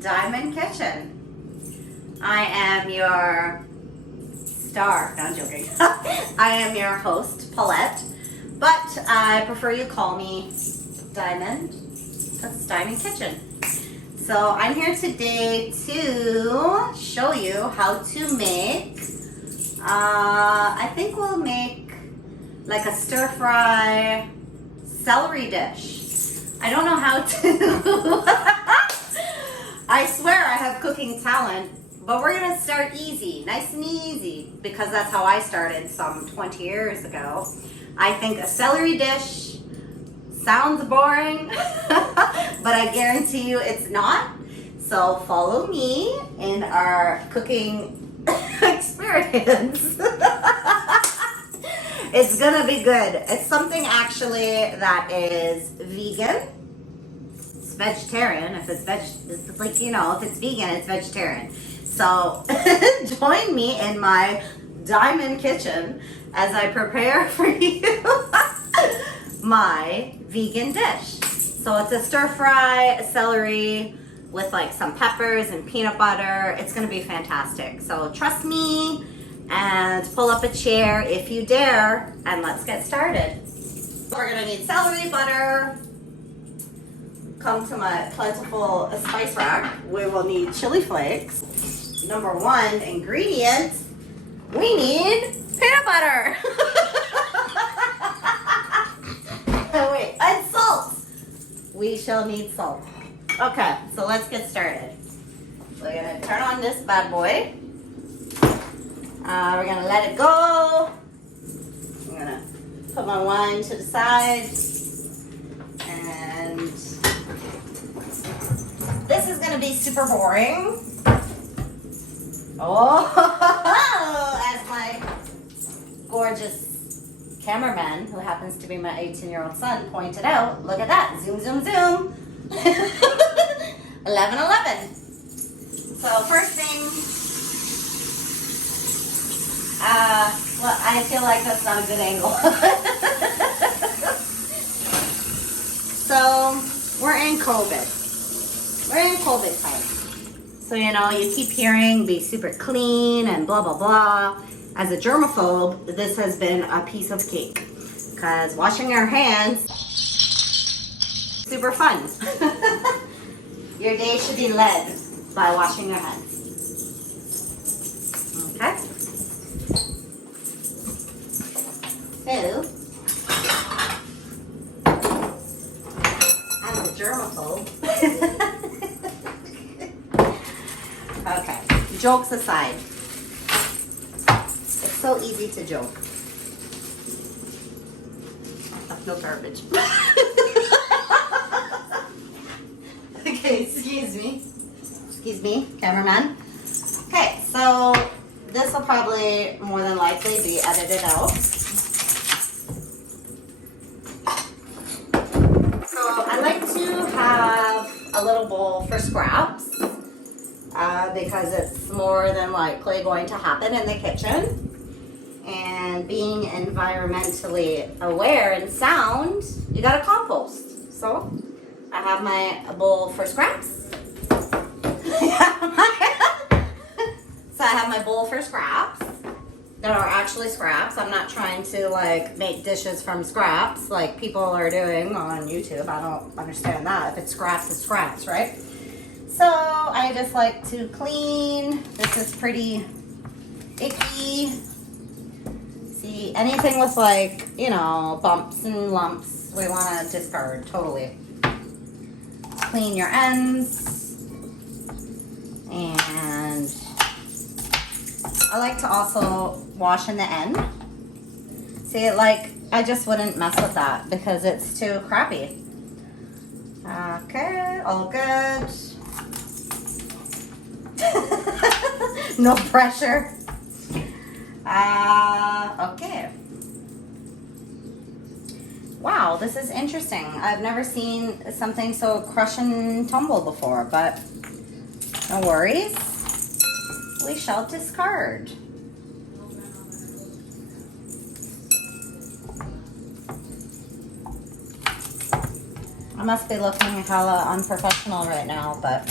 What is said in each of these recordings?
Diamond Kitchen. I am your star. No, I'm joking. I am your host, Paulette, but I prefer you call me Diamond. That's Diamond Kitchen. So I'm here today to show you how to make, I think we'll make like a stir fry celery dish. I don't know how to. I swear I have cooking talent, but we're gonna start easy, nice and easy, because that's how I started some 20 years ago. I think a celery dish sounds boring, but I guarantee you it's not. So follow me in our cooking experience. It's gonna be good. It's something actually that is vegan. It's vegetarian. If it's it's like, you know, if it's vegan, it's vegetarian. So join me in my Diamond Kitchen as I prepare for you my vegan dish. So it's a stir fry celery with like some peppers and peanut butter. It's gonna be fantastic. So trust me and pull up a chair if you dare, and let's get started. We're gonna need celery, butter. Come to my plentiful spice rack. We will need chili flakes. Number one ingredient, we need peanut butter. Oh wait, and salt. We shall need salt. Okay, so let's get started. We're gonna turn on this bad boy. We're gonna let it go. I'm gonna put my wine to the side. And this is gonna be super boring. Oh, as my gorgeous cameraman, who happens to be my 18-year-old son, pointed out, look at that, zoom, zoom, zoom. 11:11. So first thing, well, I feel like that's not a good angle. So we're in COVID. We're in COVID time. So, you know, you keep hearing be super clean and blah, blah, blah. As a germaphobe, this has been a piece of cake. Because washing your hands, super fun. Your day should be led by washing your hands. Okay? So, I'm a germaphobe. Okay, jokes aside. It's so easy to joke. No garbage. Okay, excuse me. Excuse me, cameraman. Okay, so this will probably more than likely be edited out. So I like to have a little bowl for scraps because it's more than likely going to happen in the kitchen. And being environmentally aware and sound, you gotta compost. So I have my bowl for scraps. So I have my bowl for scraps that are actually scraps. I'm not trying to like make dishes from scraps like people are doing on YouTube. I don't understand that. If it's scraps, it's scraps, right? So I just like to clean. This is pretty icky. See, anything with like, you know, bumps and lumps, we want to discard totally. Clean your ends. And I like to also wash in the end. See, like, I just wouldn't mess with that because it's too crappy. Okay, all good. No pressure. Okay. Wow, this is interesting. I've never seen something so crush and tumble before, but no worries. We shall discard. I must be looking hella unprofessional right now, but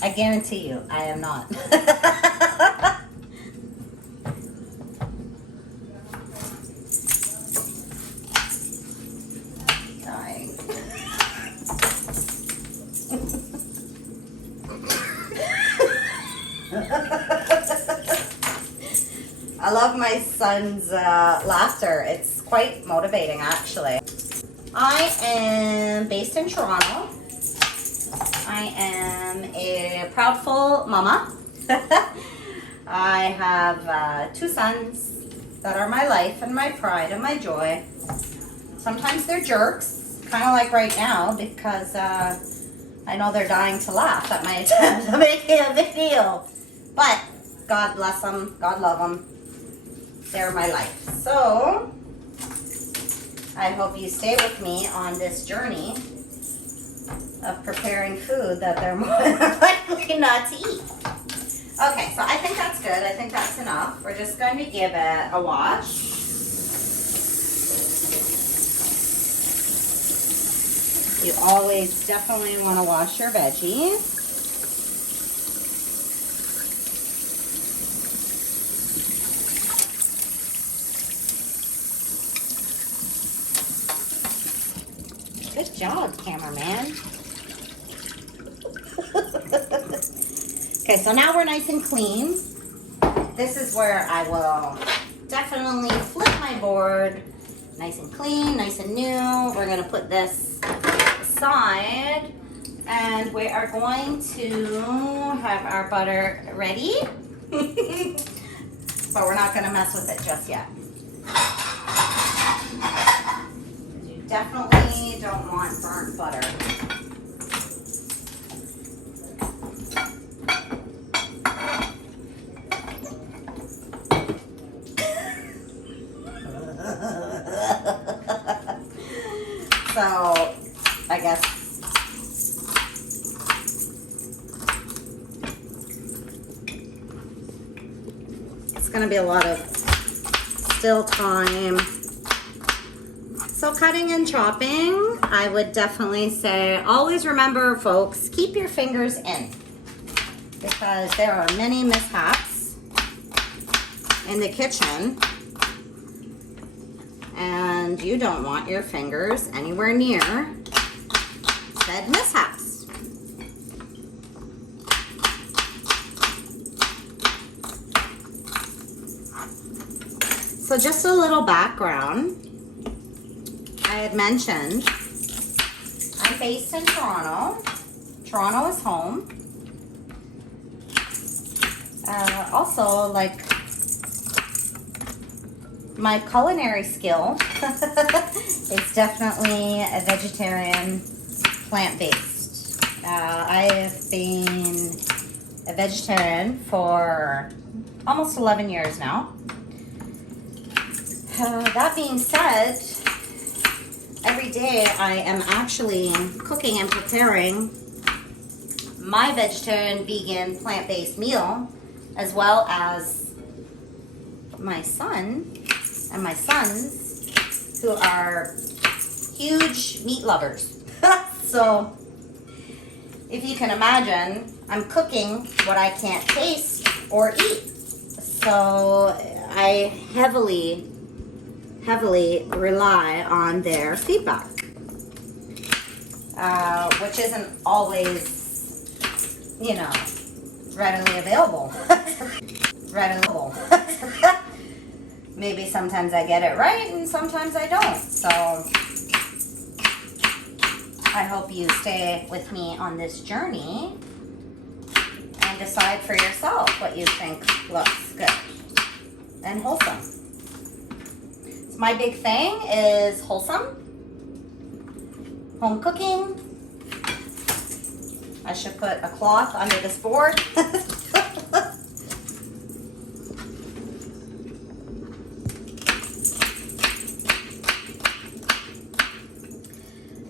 I guarantee you, I am not. Dying. I love my son's laughter. It's quite motivating, actually. I am based in Toronto. I am a proudful mama. I have 2 sons that are my life and my pride and my joy. Sometimes they're jerks, kind of like right now, because I know they're dying to laugh at my attempt to make a video. But God bless them, God love them. They're my life. So I hope you stay with me on this journey of preparing food that they're more likely not to eat. Okay, so I think that's good. I think that's enough. We're just going to give it a wash. You always definitely want to wash your veggies. Good job, cameraman. Okay, so now we're nice and clean. This is where I will definitely flip my board. Nice and clean, nice and new. We're gonna put this aside and we are going to have our butter ready. But we're not gonna mess with it just yet. You definitely don't want burnt butter. So, I guess it's going to be a lot of still time. So cutting and chopping, I would definitely say, always remember, folks, keep your fingers in, because there are many mishaps in the kitchen. And you don't want your fingers anywhere near said mishaps. So just a little background. I had mentioned I'm based in Toronto. Toronto is home. Also, like, my culinary skill is definitely a vegetarian, plant-based. I have been a vegetarian for almost 11 years now. That being said, every day I am actually cooking and preparing my vegetarian, vegan, plant-based meal, as well as my son and my sons, who are huge meat lovers. So if you can imagine, I'm cooking what I can't taste or eat. So I heavily rely on their feedback, which isn't always, you know, readily available. Maybe sometimes I get it right and sometimes I don't. So I hope you stay with me on this journey and decide for yourself what you think looks good and wholesome. So my big thing is wholesome, home cooking. I should put a cloth under this board.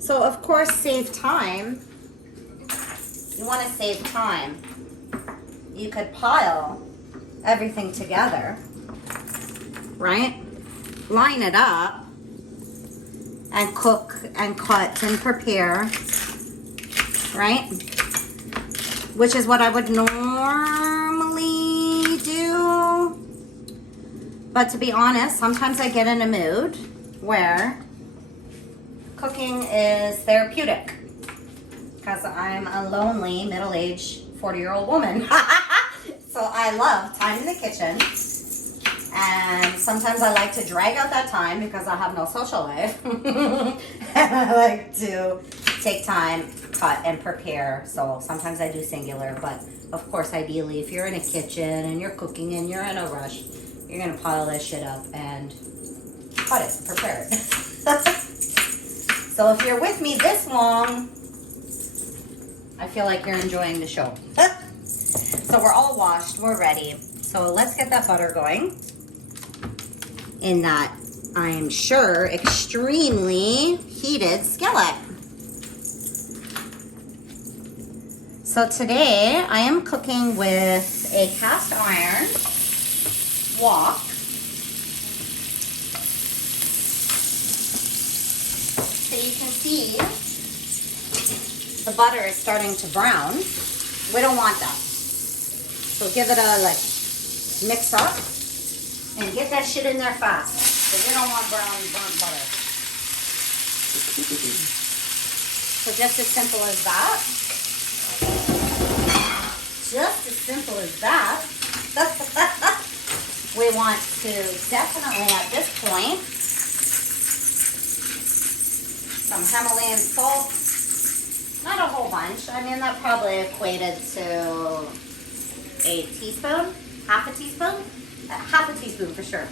So of course, save time. You want to save time. You could pile everything together, right? Line it up and cook and cut and prepare, right? which is what I would normally do. But to be honest, sometimes I get in a mood where cooking is therapeutic because I'm a lonely, middle-aged, 40-year-old woman. So I love time in the kitchen. And sometimes I like to drag out that time because I have no social life. And I like to take time, cut, and prepare. So sometimes I do singular, but of course, ideally, if you're in a kitchen and you're cooking and you're in a rush, you're gonna pile that shit up and cut it, prepare it. So if you're with me this long, I feel like you're enjoying the show. So we're all washed, we're ready. So let's get that butter going in that, I'm sure, extremely heated skillet. So today I am cooking with a cast iron wok. So you can see the butter is starting to brown. We don't want that. So give it a mix up and get that shit in there fast. Because we don't want burnt butter. So just as simple as that. Just as simple as that. We want to definitely at this point some Himalayan salt. Not a whole bunch. I mean, that probably equated to a teaspoon, half a teaspoon for sure.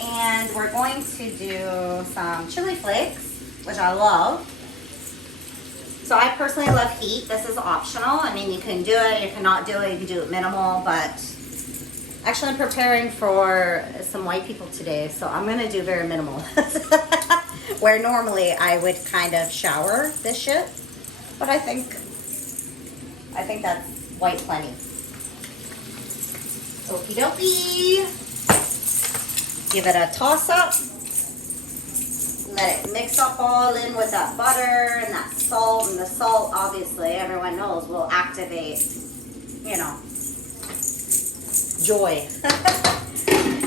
And we're going to do some chili flakes, which I love. So I personally love heat. This is optional. I mean, you can do it, you cannot do it, you can do it minimal, but actually I'm preparing for some white people today, so I'm gonna do very minimal. Where normally I would kind of shower this shit, but I think that's white plenty. Okie dokie. Give it a toss up. Let it mix up all in with that butter and that salt, and the salt, obviously, everyone knows, will activate, you know, joy.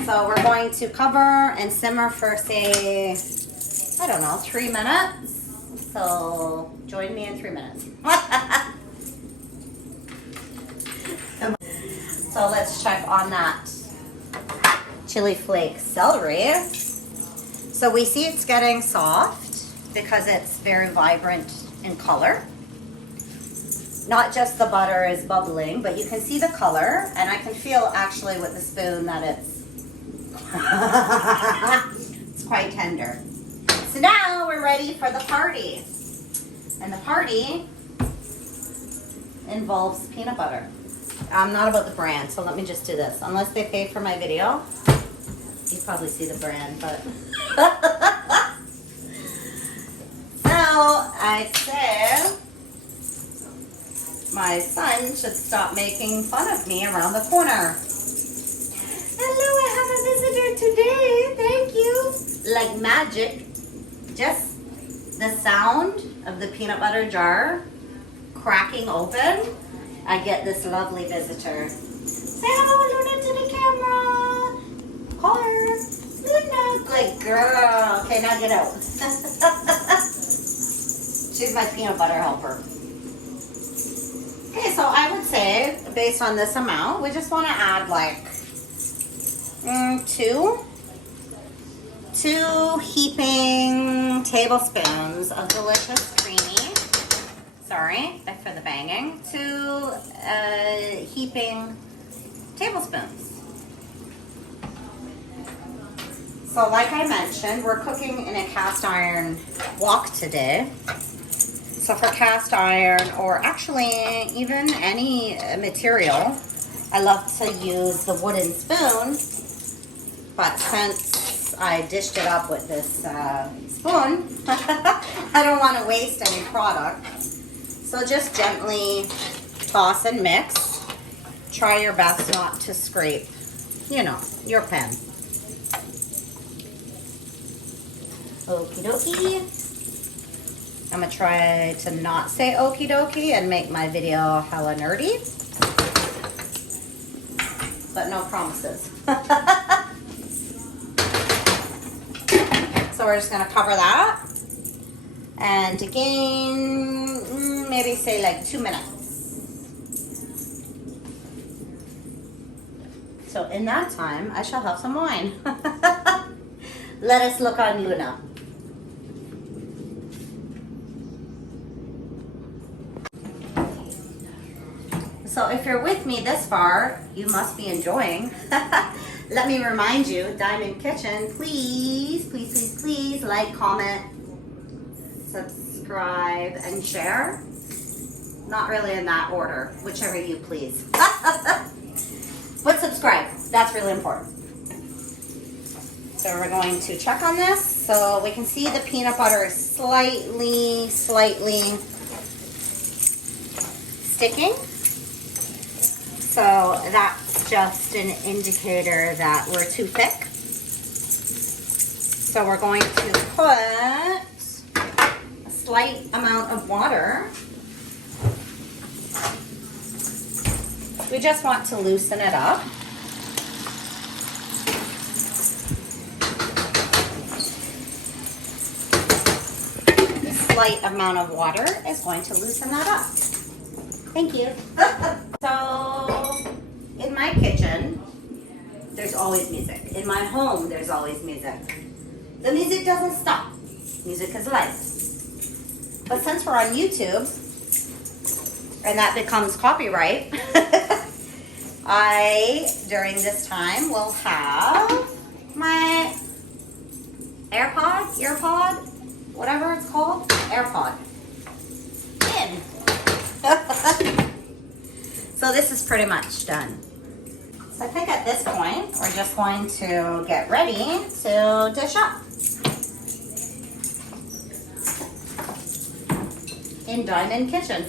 So we're going to cover and simmer for, say, I don't know, 3 minutes. So join me in 3 minutes. So let's check on that chili flake celery. So we see it's getting soft because it's very vibrant in color. Not just the butter is bubbling, but you can see the color, and I can feel actually with the spoon that it's quite tender. So now we're ready for the party. And the party involves peanut butter. I'm not about the brand, so let me just do this. Unless they pay for my video, you probably see the brand, but. So I said my son should stop making fun of me around the corner. Hello, I have a visitor today. Thank you. Like magic, just the sound of the peanut butter jar cracking open, I get this lovely visitor. Say hello, Luna, to the camera. Call her. Luna. Like, girl. Okay, now get out. She's my peanut butter helper. Okay, so I would say, based on this amount, we just want to add like two heaping tablespoons of delicious creamy, sorry for the banging, 2 heaping tablespoons. So like I mentioned, we're cooking in a cast iron wok today. So for cast iron, or actually even any material, I love to use the wooden spoon, but since I dished it up with this spoon, I don't want to waste any product. So just gently toss and mix. Try your best not to scrape, you know, your pan. Okie dokie. I'm gonna try to not say okie dokie and make my video hella nerdy. But no promises. So we're just gonna cover that. And again, maybe say like 2 minutes. So in that time, I shall have some wine. Let us look on Luna. So if you're with me this far, you must be enjoying. Let me remind you, Diamond Kitchen, please, please, please, please like, comment, subscribe, and share. Not really in that order, whichever you please. But subscribe, that's really important. So we're going to check on this. So we can see the peanut butter is slightly sticking. So that's just an indicator that we're too thick. So we're going to put a slight amount of water. We just want to loosen it up. A slight amount of water is going to loosen that up. Thank you. So, in my kitchen, there's always music. In my home, there's always music. The music doesn't stop. Music is life. But since we're on YouTube, and that becomes copyright, I, during this time, will have my earpod, whatever it's called, AirPod in. So this is pretty much done. So I think at this point, we're just going to get ready to dish up. In Diamond Kitchen.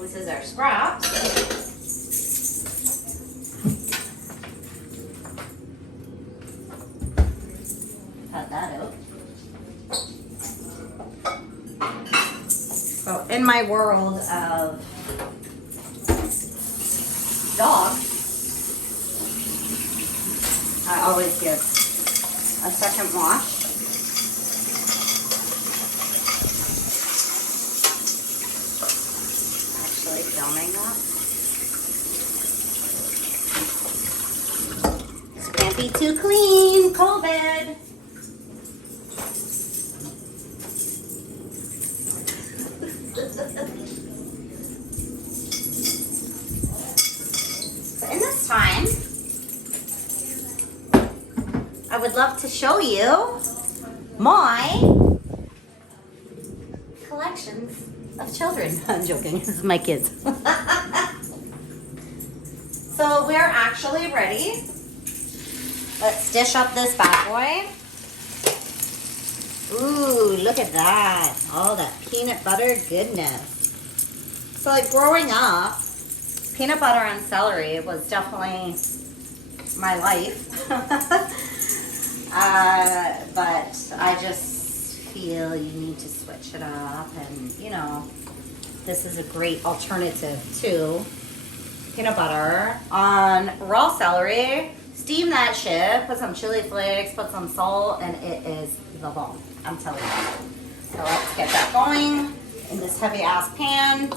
This is our scraps. Cut that out. So in my world of dogs, I always give a second wash. Actually filming that. This can't be too clean, COVID. So in this time, I would love to show you my collections of children. I'm joking, this is my kids. So we're actually ready. Let's dish up this bad boy. Ooh, look at that. All that peanut butter goodness. So like growing up, peanut butter and celery was definitely my life. But I just feel you need to switch it up, and you know, this is a great alternative to peanut butter on raw celery. Steam that shit, put some chili flakes, put some salt, and it is the bomb, I'm telling you. So let's get that going in this heavy ass pan.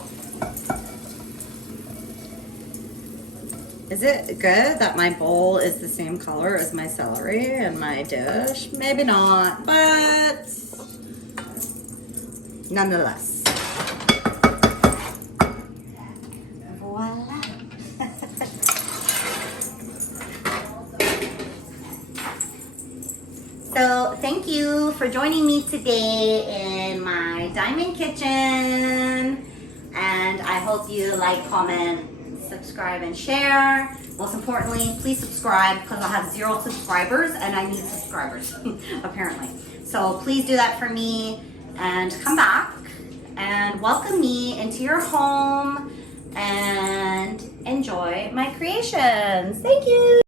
Is it good that my bowl is the same color as my celery in my dish? Maybe not, but nonetheless. Voila. So thank you for joining me today in my Diamond Kitchen. And I hope you like, comment, subscribe, and share. Most importantly, please subscribe, because I have 0 subscribers and I need subscribers apparently. So please do that for me, and come back and welcome me into your home and enjoy my creations. Thank you.